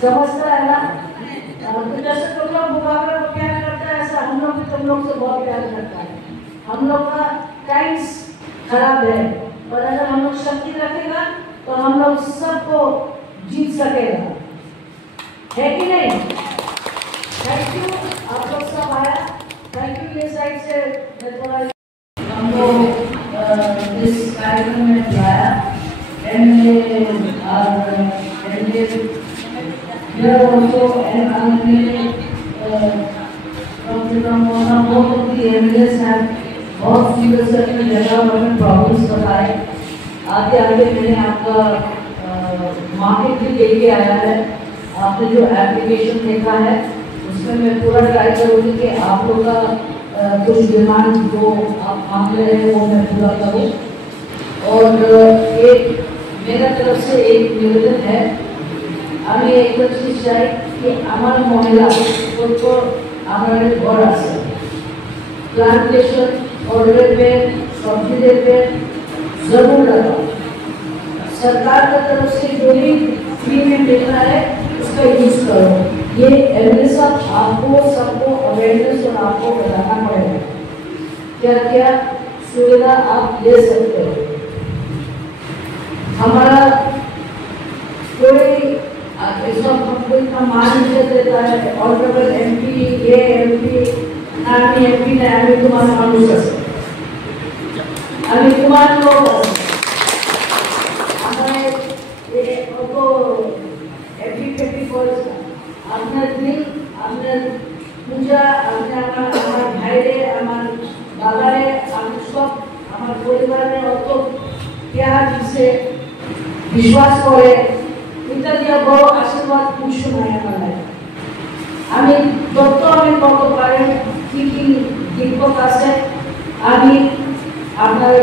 समझता है ना? तो जैसे तुम लोग मुकाबला को प्यार करते हैं ऐसा हम लोग भी तुम लोग से बहुत प्यार करता है। हम लोग का टाइम्स खराब है और अगर हम लोग शक्ति रखेगा तो हम लोग सबको जीत सकेगा, है कि नहीं? थैंक यू, आप लोग सब आया, थैंक यू। ये साइड से थोड़ा हमको इस कार्यक्रम में बुलाया एमएलए और here also and both of the MLAs have बहुत सीरियस अपनी जगह पर प्रॉब्लम्स बताए। आगे आगे मैंने आपका मार्केट भी लेके आया है। आपने जो एप्लीकेशन देखा है उसमें मैं पूरा ट्राई करूँगी कि आप लोग का कुछ डिमांड जो आप मांग रहे हैं वो मैं पूरा करूँ। और एक मेरा तरफ से एक निवेदन है, আমি একটা জিনিস চাই कि আমার মহিলা को हमारे घर आसे प्लांटेशन ऑर्डर पे सब्जी पे जरूर लगाओ। सरकार की तरफ से जो भी फ्री में मिल रहा है उसका यूज करो। ये एमएलए साहब आपको सबको अवेयरनेस और आपको बताना पड़ेगा क्या क्या सुविधा आप ले सकते हो। हमारा कोई कोई का मान देता है ऑनरेबल एमपी ये एमपी नामी एमपी ने अमित कुमार मालूस अमित कुमार को हमारे ये को एमपी कोर्स हमने दिन हमने पूजा हमने हमारे भाई रे हमारे बाबा रे हम सब हमारे परिवार में और तो प्यार से विश्वास करे इतना दिया बड़ो आशीर्वाद पुष्प माया वाला है। हमें डॉक्टर हमें बहुत बारे की दिक्कत आसे हमें हमारे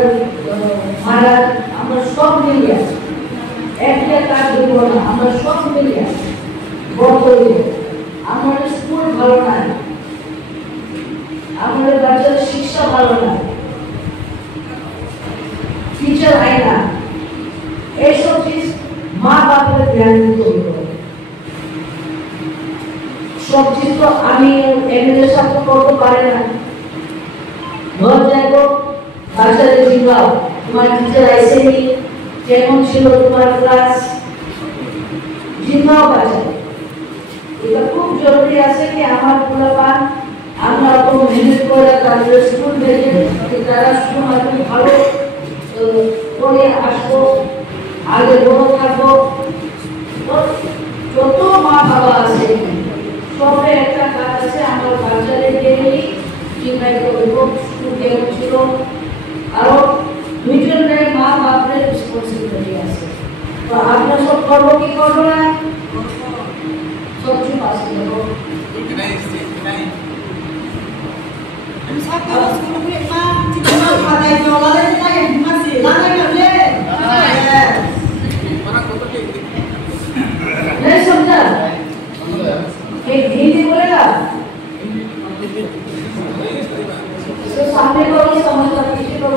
महाराज हमारे सब मिल गया एक के कार्ड बोलना हमारे सब मिल गया बहुत बड़ी हमारे स्कूल भालो ना है हमारे बच्चे शिक्षा भालो ना है टीचर है ना ये सब चीज माँ बाप का ध्यान दो सब चीज तो आमी एमएलए साहब को करते पारे ना घर जाएगो बाच्चा दे जिंगाओ तुम्हारे टीचर ऐसे ही केमन छिलो तुम्हारा क्लास जिंगाओ बाच्चा ये खूब जरूरी है कि हमारे पूरा पान हम आपको मेहनत करे ताकि स्कूल भेजे कि तारा स्कूल में भालो कोई आशो आगे बढ़ो যত মা বাবা আছে সবে একটা কাজ আছে আমার বাচ্চাদের ডেইলি চিন্তায় করব স্কুলে ছিল আর দুইজনের মা বাপের রেসপন্সিবিলিটি আছে তো আমরা সব করবো কি করবো না সব কিছু পাস করবো नहीं समझा एक हिंदी बोलेगा तो सामने को भी समझता पीछे को